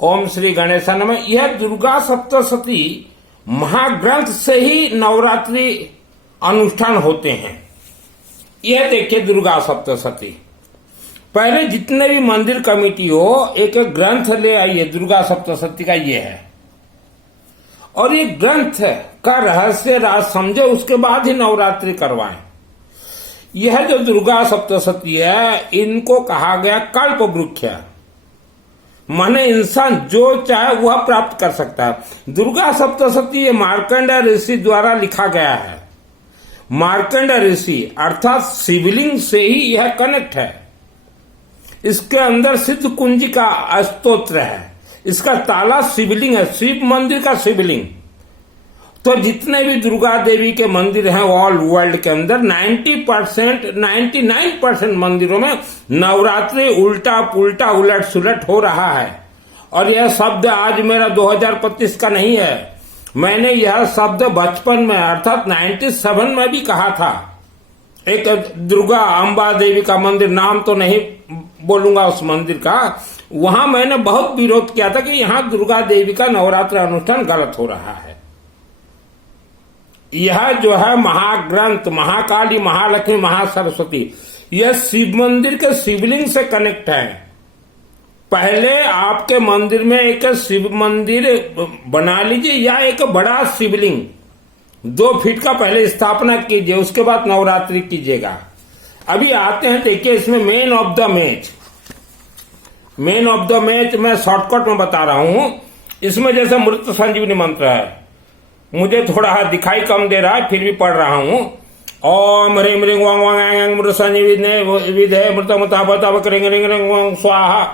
ओम श्री गणेशाय नमः। यह दुर्गा सप्तशती महाग्रंथ से ही नवरात्रि अनुष्ठान होते हैं। यह देखिए दुर्गा सप्तशती। पहले जितने भी मंदिर कमेटी हो एक एक ग्रंथ ले आइए। दुर्गा सप्तशती का ये है, और ये ग्रंथ का रहस्य राज समझे, उसके बाद ही नवरात्रि करवाएं। यह जो दुर्गा सप्तशती है, इनको कहा गया कल्प वृक्ष। माने इंसान जो चाहे वह प्राप्त कर सकता है। दुर्गा सप्तशती ये मार्कंडेय ऋषि द्वारा लिखा गया है। मार्कंडेय ऋषि अर्थात शिवलिंग से ही यह कनेक्ट है। इसके अंदर सिद्ध कुंजी का स्तोत्र है। इसका ताला शिवलिंग है, शिव मंदिर का शिवलिंग। तो जितने भी दुर्गा देवी के मंदिर हैं ऑल वर्ल्ड के अंदर 90% 99% मंदिरों में नवरात्रि उल्टा पुल्टा उलट सुलट हो रहा है। और यह शब्द आज मेरा 2025 का नहीं है। मैंने यह शब्द बचपन में अर्थात 97 में भी कहा था। एक दुर्गा अंबा देवी का मंदिर, नाम तो नहीं बोलूंगा उस मंदिर का, वहां मैंने बहुत विरोध किया था कि यहां दुर्गा देवी का नवरात्र अनुष्ठान गलत हो रहा है। यह जो है महाग्रंथ महाकाली महालक्ष्मी महासरस्वती, यह शिव मंदिर के शिवलिंग से कनेक्ट है। पहले आपके मंदिर में एक शिव मंदिर बना लीजिए या एक बड़ा शिवलिंग 2 फीट का पहले स्थापना कीजिए, उसके बाद नवरात्रि कीजिएगा। अभी आते हैं, देखिए इसमें मेन ऑफ द मैच मैं शॉर्टकट में बता रहा हूं। इसमें जैसे मृत संजीवनी मंत्र है, मुझे थोड़ा दिखाई कम दे रहा है फिर भी पढ़ रहा हूं। ओम ह्रीं ह्रीं वांग वांग मृत संजीवनी विधे मृत मुताबक रिंग रिंग रिंग स्वाहा।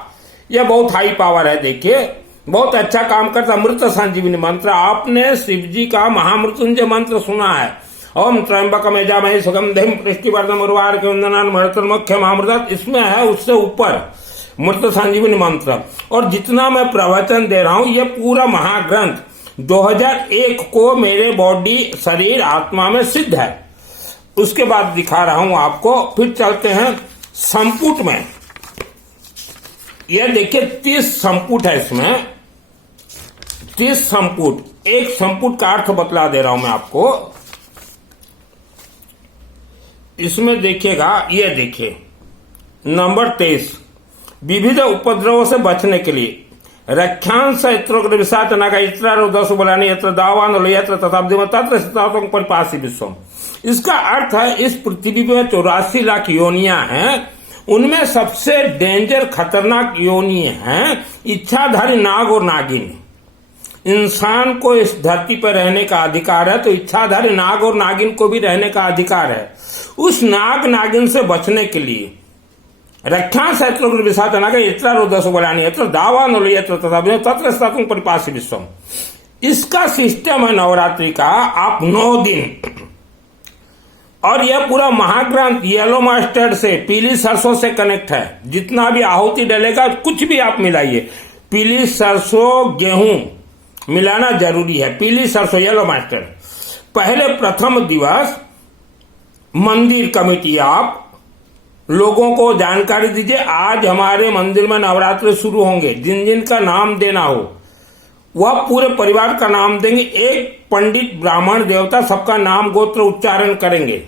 यह बहुत हाई पावर है। देखिए बहुत अच्छा काम करता मृत संजीवनी मंत्र। आपने शिव जी का महामृत्युंजय मंत्र सुना है, ओम त्र्यंबकम यजामहे सुगंधिम पुष्टिवर्धनम उर्वारुकमिव वंदनान् मरुतर्मुख्यम् अमृतम्। इसमें है उससे ऊपर मृत संजीवनी मंत्र। और जितना मैं प्रवचन दे रहा हूं ये पूरा महाग्रंथ 2001 को मेरे बॉडी शरीर आत्मा में सिद्ध है। उसके बाद दिखा रहा हूं आपको। फिर चलते हैं संपुट में। यह देखिए 30 संपुट है। इसमें 30 संपुट। एक संपुट का अर्थ बतला दे रहा हूं मैं आपको। इसमें देखिएगा, ये देखिए नंबर 23, विविध उपद्रवों से बचने के लिए रक्षांश इत्रोग्र विषाचना का इत्र दस बलानी यत्र दावान यत्र तथाब्दि में तत्र स्थितात्मक परिपासी विश्वम। इसका अर्थ है इस पृथ्वी में 84 लाख योनियां हैं, उनमें सबसे डेंजर खतरनाक योनि है इच्छाधारी नाग और नागिन। इंसान को इस धरती पर रहने का अधिकार है, तो इच्छाधारी नाग और नागिन को भी रहने का अधिकार है। उस नाग नागिन से बचने के लिए रक्षा शत्रुघ्न विषाचना का इत्र बलानी यत्र दावान यत्र तथाब्दि तत्र स्थितात्मक परिपासी विश्वम। इसका सिस्टम है नवरात्रि का। आप 9 दिन, और यह पूरा महाग्रंथ येलो मस्टर्ड से पीली सरसों से कनेक्ट है। जितना भी आहुति डलेगा कुछ भी आप मिलाइए, पीली सरसों गेहूं मिलाना जरूरी है। पीली सरसों येलो मस्टर्ड। पहले प्रथम दिवस मंदिर कमेटी आप लोगों को जानकारी दीजिए, आज हमारे मंदिर में नवरात्रि शुरू होंगे। जिन जिन का नाम देना हो वह पूरे परिवार का नाम देंगे। एक पंडित ब्राह्मण देवता सबका नाम गोत्र उच्चारण करेंगे,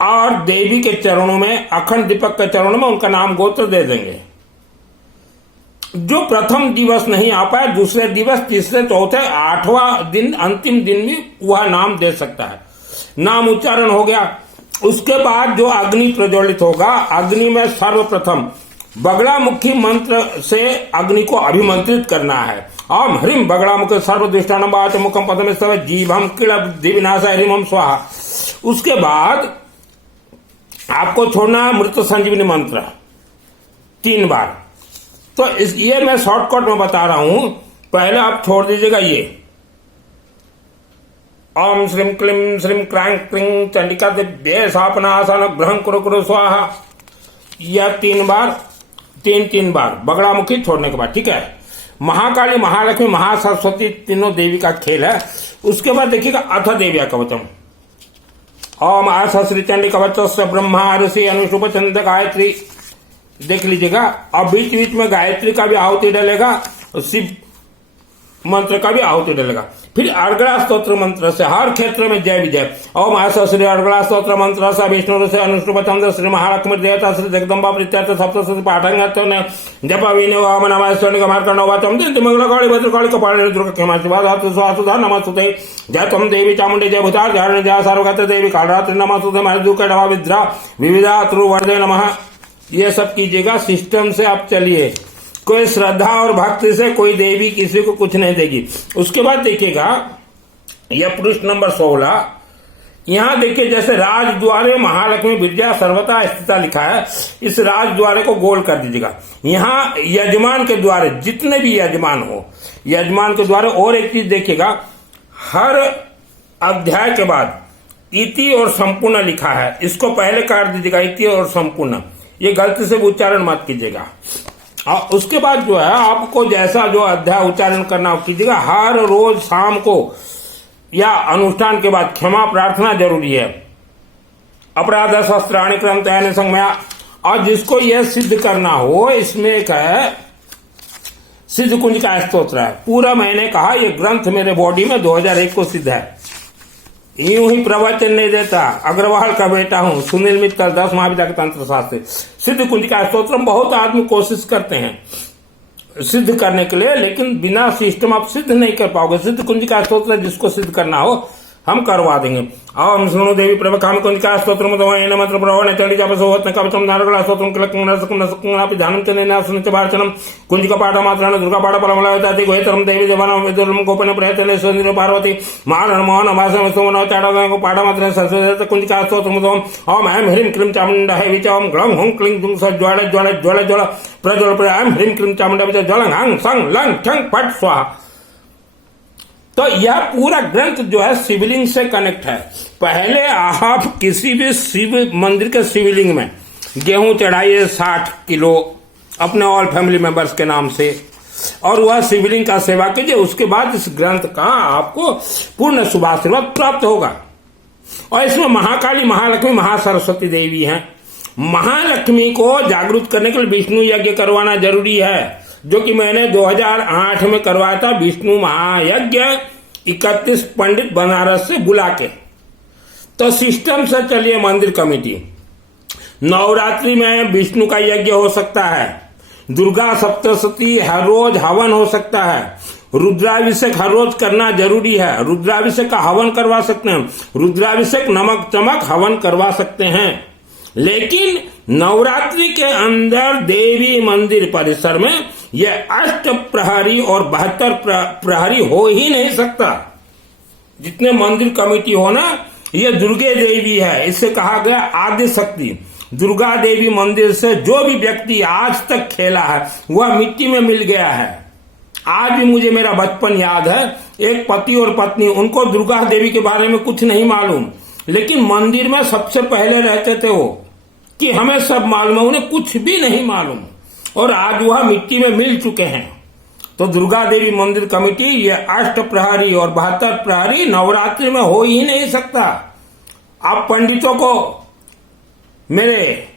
और देवी के चरणों में अखंड दीपक के चरणों में उनका नाम गोत्र दे देंगे। जो प्रथम दिवस नहीं आ पाए, दूसरे दिवस, तीसरे, चौथे, 8वां दिन, अंतिम दिन भी वह नाम दे सकता है। नाम उच्चारण हो गया। उसके बाद जो अग्नि प्रज्वलित होगा, अग्नि में सर्वप्रथम बगलामुखी मंत्र से अग्नि को अभिमंत्रित करना है। ओम ह्रीं बगलामुख सर्वदुष्टानं वाच मुखम पदम स्तव जीवम कीड़ा बुद्धि विनाशाय ह्रीं ओम स्वाहा। उसके बाद आपको छोड़ना है मृत संजीवनी मंत्र 3 बार। तो ये मैं शॉर्टकट में बता रहा हूं। पहले आप छोड़ दीजिएगा ये ओम श्रीम क्लीम श्रीम क्रांग क्रिंग चंडिका दिव्य स्थापनासन ग्रहण कुरु कुरु स्वाहा। यह 3 बार, 3 बार बगड़ामुखी छोड़ने के बाद, ठीक है। महाकाली महालक्ष्मी महासरस्वती तीनों देवी का खेल है। उसके बाद देखिएगा अथ देव्या कवचम। ओम आस श्री चंडी कवच ब्रह्मा ऋषि अनुष्टुप चंद्र गायत्री। देख लीजिएगा। अब बीच बीच में गायत्री का भी आहुति डलेगा शिव मंत्र का भी आहुति डलेगा। फिर अर्गला स्तोत्र मंत्र से हर क्षेत्र में जय विजय। ओम ऐसा श्री अर्गला स्तोत्र मंत्र से विष्णु से अनुष्टुप चंद्र श्री महालक्ष्मी देवता श्री जगदम्बा प्रीत्यर्थ सप्तशती पाठंग जप विनियोग नमः स्वर्णिक मार्कंड वाचम मंगल काली भद्र काली कपाल दुर्ग क्षमा शिवाधा नमस्तुते जय तम देवी चामुंडी जय भूतार जय जय सर्वगत देवी कालरात्रि नमस्तुते मधुक डवा विद्रा विविधा त्रुवर्धे नमः। ये सब कीजिएगा, सिस्टम से आप चलिए। कोई श्रद्धा और भक्ति से कोई देवी किसी को कुछ नहीं देगी। उसके बाद देखिएगा यह पृष्ठ नंबर 16, यहां देखिए जैसे राजद्वारे महालक्ष्मी विद्या सर्वथा स्थिता लिखा है, इस राजद्वारे को गोल कर दीजिएगा। यहां यजमान के द्वारे, जितने भी यजमान हो, यजमान के द्वारे। और एक चीज देखिएगा, हर अध्याय के बाद इति और संपूर्ण लिखा है, इसको पहले काट दीजिएगा, इति और संपूर्ण। ये गलती से उच्चारण मत कीजिएगा। और उसके बाद जो है आपको जैसा जो अध्याय उच्चारण करना कीजिएगा। हर रोज शाम को या अनुष्ठान के बाद क्षमा प्रार्थना जरूरी है। अपराध शस्त्राणी क्रम तयन संज्ञा। और जिसको यह सिद्ध करना हो, इसमें एक है सिद्ध कुंज का स्तोत्र है। पूरा मैंने कहा ये ग्रंथ मेरे बॉडी में 2001 को सिद्ध है। यूं ही प्रवचन नहीं देता, अग्रवाल का बेटा हूं, सुनील मित्तल 10 महाविद्या के तंत्र शास्त्र। सिद्ध कुंज का स्तोत्र बहुत आदमी कोशिश करते हैं सिद्ध करने के लिए, लेकिन बिना सिस्टम आप सिद्ध नहीं कर पाओगे। सिद्ध कुंज का स्तोत्र जिसको सिद्ध करना हो हम करवा देंगे। ओम सुनो देवी प्रभकाम कुंज का स्तोत्र मंत्र प्रवण चंडी जापसोवत कवचम नारगला स्तोत्रम किलकं नरसकं नसकं ध्यानं चने नासुन च भारचनम कुंज का पाठ मात्राण दुर्गा पाठ परमलयताति गोहितरम देवी जवानम विदुरम गोपन प्रयतने सुंदर पार्वती मारण मोहन भासम सोमन चाडा को पाठ मात्र संस्कृत कुंज का स्तोत्र ओम ऐं ह्रीं क्लीं चामुंडा है विचम ग्लम हुं क्लीं दुं स ज्वाल ज्वाल ज्वाल ज्वाल प्रज्वल प्र ऐं ह्रीं क्लीं चामुंडा विच ज्वलं हं सं लं ठं फट स्वाहा। तो यह पूरा ग्रंथ जो है शिवलिंग से कनेक्ट है। पहले आप किसी भी शिव मंदिर के शिवलिंग में गेहूं चढ़ाइए 60 किलो अपने ऑल फैमिली मेंबर्स के नाम से, और वह शिवलिंग का सेवा कीजिए। उसके बाद इस ग्रंथ का आपको पूर्ण शुभाशीर्वाद प्राप्त होगा। और इसमें महाकाली, महालक्ष्मी, महासरस्वती देवी हैं। महालक्ष्मी को जागरूक करने के लिए विष्णु यज्ञ करवाना जरूरी है, जो कि मैंने 2008 में करवाया था। विष्णु महायज्ञ 31 पंडित बनारस से बुला के। तो सिस्टम से चलिए मंदिर कमेटी। नवरात्रि में विष्णु का यज्ञ हो सकता है, दुर्गा सप्तशती हर रोज हवन हो सकता है, रुद्राभिषेक हर रोज करना जरूरी है। रुद्राभिषेक का हवन करवा सकते हैं, रुद्राभिषेक नमक चमक हवन करवा सकते हैं। लेकिन नवरात्रि के अंदर देवी मंदिर परिसर में यह 8 प्रहरी और 72 प्रहरी हो ही नहीं सकता। जितने मंदिर कमेटी हो ना, ये दुर्गे देवी है, इससे कहा गया आदि शक्ति। दुर्गा देवी मंदिर से जो भी व्यक्ति आज तक खेला है वह मिट्टी में मिल गया है। आज भी मुझे मेरा बचपन याद है, एक पति और पत्नी, उनको दुर्गा देवी के बारे में कुछ नहीं मालूम, लेकिन मंदिर में सबसे पहले रहते थे वो, कि हमें सब मालूम है, उन्हें कुछ भी नहीं मालूम, और आज वह मिट्टी में मिल चुके हैं। तो दुर्गा देवी मंदिर कमेटी ये 8 प्रहरी और 72 प्रहरी नवरात्रि में हो ही नहीं सकता। आप पंडितों को मेरे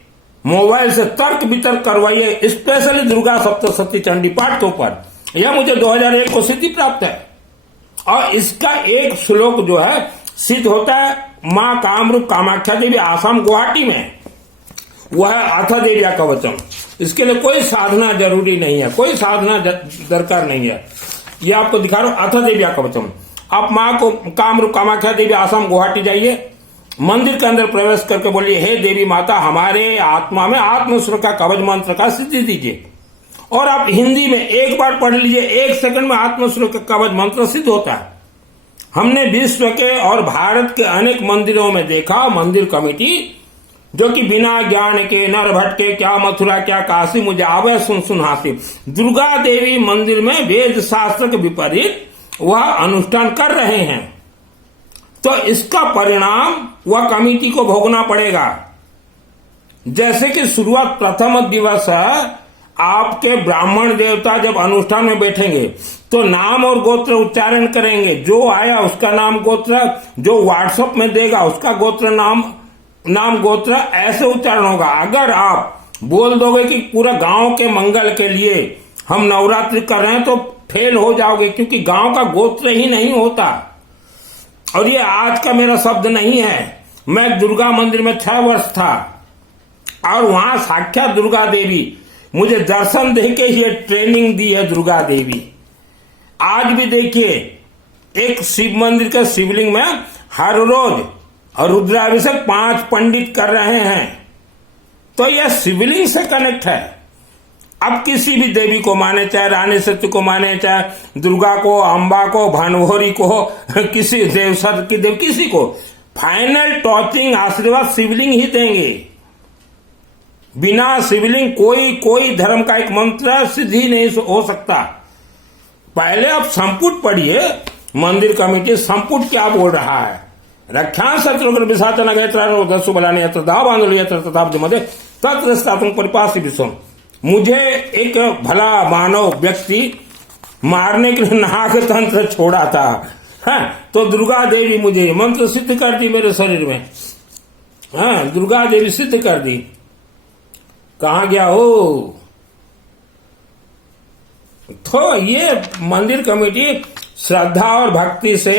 मोबाइल से तर्क वितर्क करवाइए, स्पेशली दुर्गा सप्तशती चंडी पाठ के ऊपर। यह मुझे 2001 को सिद्धि प्राप्त है। और इसका एक श्लोक जो है सिद्ध होता है मां कामरूप कामाख्या देवी आसाम गुवाहाटी में, वह है अथ देविया कवचम। इसके लिए कोई साधना जरूरी नहीं है, कोई साधना दरकार नहीं है। ये आपको दिखा रहा हूं, अथ देविया कवचम। आप मां को कामरूप कामाख्या देवी आसाम गुवाहाटी जाइए, मंदिर के अंदर प्रवेश करके बोलिए, हे देवी माता, हमारे आत्मा में आत्म सुरक्षा कवच मंत्र का सिद्धि दीजिए। और आप हिंदी में एक बार पढ़ लीजिए, 1 सेकंड में आत्म सुरक्षा कवच मंत्र सिद्ध होता है। हमने विश्व के और भारत के अनेक मंदिरों में देखा, मंदिर कमेटी जो कि बिना ज्ञान के नर भटके, क्या मथुरा क्या काशी, मुझे आवे सुन सुन हासी। दुर्गा देवी मंदिर में वेद शास्त्र के विपरीत वह अनुष्ठान कर रहे हैं, तो इसका परिणाम वह कमेटी को भोगना पड़ेगा। जैसे कि शुरुआत प्रथम दिवस है, आपके ब्राह्मण देवता जब अनुष्ठान में बैठेंगे तो नाम और गोत्र उच्चारण करेंगे। जो आया उसका नाम गोत्र, जो व्हाट्सएप में देगा उसका गोत्र नाम गोत्र, ऐसे उच्चारण होगा। अगर आप बोल दोगे कि पूरा गांव के मंगल के लिए हम नवरात्रि कर रहे हैं तो फेल हो जाओगे, क्योंकि गांव का गोत्र ही नहीं होता। और ये आज का मेरा शब्द नहीं है। मैं दुर्गा मंदिर में 6 वर्ष था और वहां साक्षात दुर्गा देवी मुझे दर्शन देके ये ट्रेनिंग दी है। दुर्गा देवी आज भी देखिए, एक शिव मंदिर के शिवलिंग में हर रोज रुद्राभिषेक 5 पंडित कर रहे हैं। तो यह शिवलिंग से कनेक्ट है। अब किसी भी देवी को माने, चाहे रानी सती को माने, चाहे दुर्गा को, अम्बा को, भानभोरी को, किसी देव सर की देव, किसी को फाइनल टॉचिंग आशीर्वाद शिवलिंग ही देंगे। बिना शिवलिंग कोई धर्म का एक मंत्र सिद्धि नहीं हो सकता। पहले आप संपुट पढ़िए, मंदिर कमेटी संपुट क्या बोल रहा है। रक्षांश शत्रुघ्न विशाचन गैत्रारो दस्यु बलानि यत्र दावांधुल यत्र तथाब्ज मध्य तत्र स्थातुं परिपासि विश्वम। मुझे एक भला मानव व्यक्ति मारने के लिए नाग तंत्र छोड़ा था, हाँ, तो दुर्गा देवी मुझे मंत्र सिद्ध कर दी मेरे शरीर में। हाँ, दुर्गा देवी सिद्ध कर दी। कहां गया हो? तो ये मंदिर कमेटी श्रद्धा और भक्ति से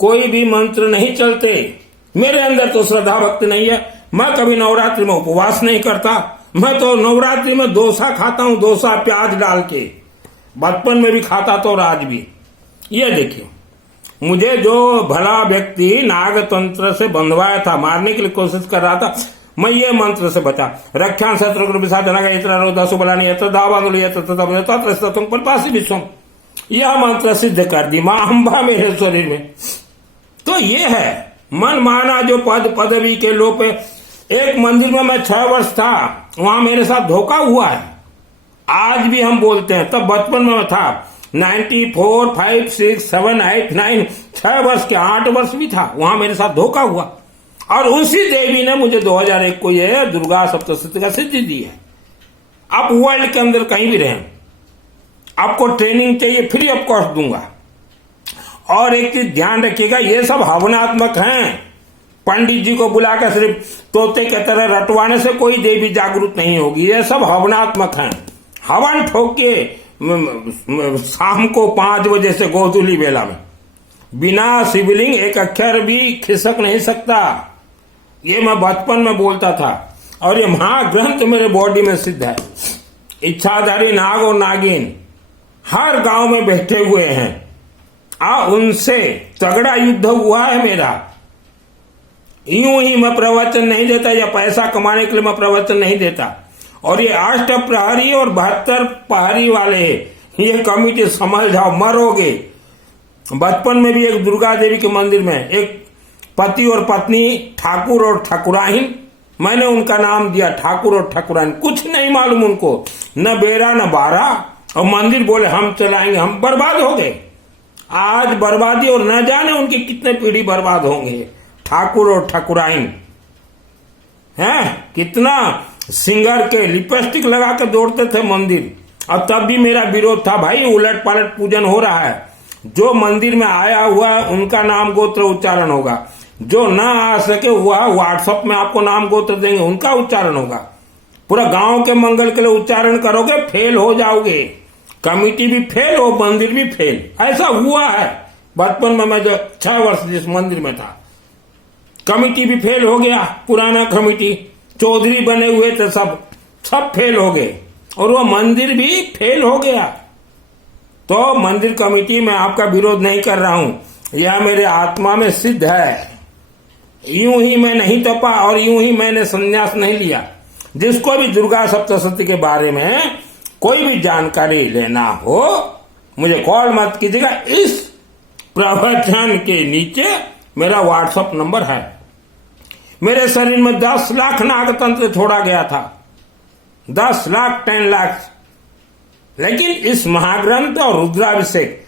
कोई भी मंत्र नहीं चलते। मेरे अंदर तो श्रद्धा भक्ति नहीं है। मैं कभी नवरात्रि में उपवास नहीं करता। मैं तो नवरात्रि में डोसा खाता हूं, डोसा प्याज डाल के। बचपन में भी खाता तो और आज भी। ये देखिए, मुझे जो भला व्यक्ति नाग तंत्र से बंधवाया था, मारने के लिए कोशिश कर रहा था, मैं ये मंत्र से बचा। रक्षांश शत्रुघ्न विशाचन गैत्रारो दस्यु बलानि यत्र दावांधुल यत्र तथाब्ज तत्र परिपासि विश्वम। यह मंत्र सिद्ध कर दी मां अंबा मेरे शरीर में। तो ये है मन माना जो पद पदवी के लोप। एक मंदिर में मैं 6 वर्ष था, वहां मेरे साथ धोखा हुआ है। आज भी हम बोलते हैं, तब बचपन में था। 94, 5, 6, 7, 8, 9, 6 वर्ष के 8 वर्ष भी था, वहां मेरे साथ धोखा हुआ। और उसी देवी ने मुझे 2001 को यह दुर्गा सप्तशती का सिद्धि दी है। आप वर्ल्ड के अंदर कहीं भी रहें, आपको ट्रेनिंग चाहिए, फ्री ऑफ कॉस्ट दूंगा। और एक चीज ध्यान रखिएगा, ये सब भावनात्मक हैं। पंडित जी को बुलाकर सिर्फ तोते के तरह रटवाने से कोई देवी जागरूक नहीं होगी। ये सब भावनात्मक हैं। हवन ठोके शाम को 5 बजे से गोधूली बेला में, बिना शिवलिंग एक अक्षर भी खिसक नहीं सकता। ये मैं बचपन में बोलता था और ये महाग्रंथ मेरे बॉडी में सिद्ध है। इच्छाधारी नाग और नागिन हर गांव में बैठे हुए हैं। उनसे तगड़ा युद्ध हुआ है मेरा। यूं ही मैं प्रवचन नहीं देता, या पैसा कमाने के लिए मैं प्रवचन नहीं देता। और ये 8 प्रहरी और 72 प्रहरी वाले, ये कमिटी समझ जाओ, मरोगे। बचपन में भी एक दुर्गा देवी के मंदिर में एक पति और पत्नी, ठाकुर और ठाकुराइन, मैंने उनका नाम दिया ठाकुर और ठाकुराइन। कुछ नहीं मालूम उनको, न बेरा न बारा। और मंदिर बोले हम चलाएंगे। हम बर्बाद हो गए। आज बर्बादी, और न जाने उनकी कितने पीढ़ी बर्बाद होंगे। ठाकुर और ठाकुराइन हैं, कितना सिंगर के लिपस्टिक लगा के दौड़ते थे मंदिर। और तब भी मेरा विरोध था, भाई उलट पालट पूजन हो रहा है। जो मंदिर में आया हुआ है उनका नाम गोत्र उच्चारण होगा। जो न आ सके हुआ व्हाट्सएप में आपको नाम गोत्र देंगे, उनका उच्चारण होगा। पूरा गांव के मंगल के लिए उच्चारण करोगे, फेल हो जाओगे। कमिटी भी फेल हो, मंदिर भी फेल। ऐसा हुआ है। बचपन में मैं जो 6 वर्ष जिस मंदिर में था, कमिटी भी फेल हो गया। पुराना कमिटी चौधरी बने हुए थे, सब फेल हो गए। और वो मंदिर भी फेल हो गया। तो मंदिर कमेटी में आपका विरोध नहीं कर रहा हूं, यह मेरे आत्मा में सिद्ध है। यूं ही मैं नहीं तपा और यूं ही मैंने संन्यास नहीं लिया। जिसको भी दुर्गा सप्तशती के बारे में कोई भी जानकारी लेना हो, मुझे कॉल मत कीजिएगा। इस प्रवचन के नीचे मेरा व्हाट्सएप नंबर है। मेरे शरीर में 10 लाख नागतंत्र छोड़ा गया था, 10 लाख 10 लाख। लेकिन इस महाग्रंथ और रुद्राभिषेक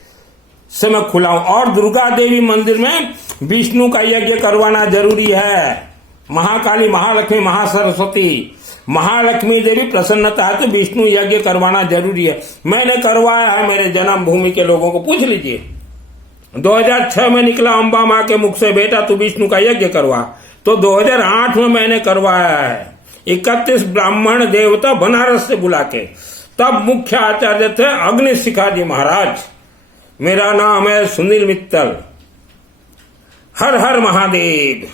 से मैं खुला हूं। और दुर्गा देवी मंदिर में विष्णु का यज्ञ करवाना जरूरी है। महाकाली, महालक्ष्मी, महासरस्वती, महालक्ष्मी देवी प्रसन्नता है तो विष्णु यज्ञ करवाना जरूरी है। मैंने करवाया है। मेरे जन्मभूमि के लोगों को पूछ लीजिए। 2006 में निकला अम्बा माँ के मुख से, बेटा तू विष्णु का यज्ञ करवा। तो 2008 में मैंने करवाया है। 31 ब्राह्मण देवता बनारस से बुला के तब मुख्य आचार्य थे अग्निशिखा जी महाराज। मेरा नाम है सुनील मित्तल। हर हर महादेव।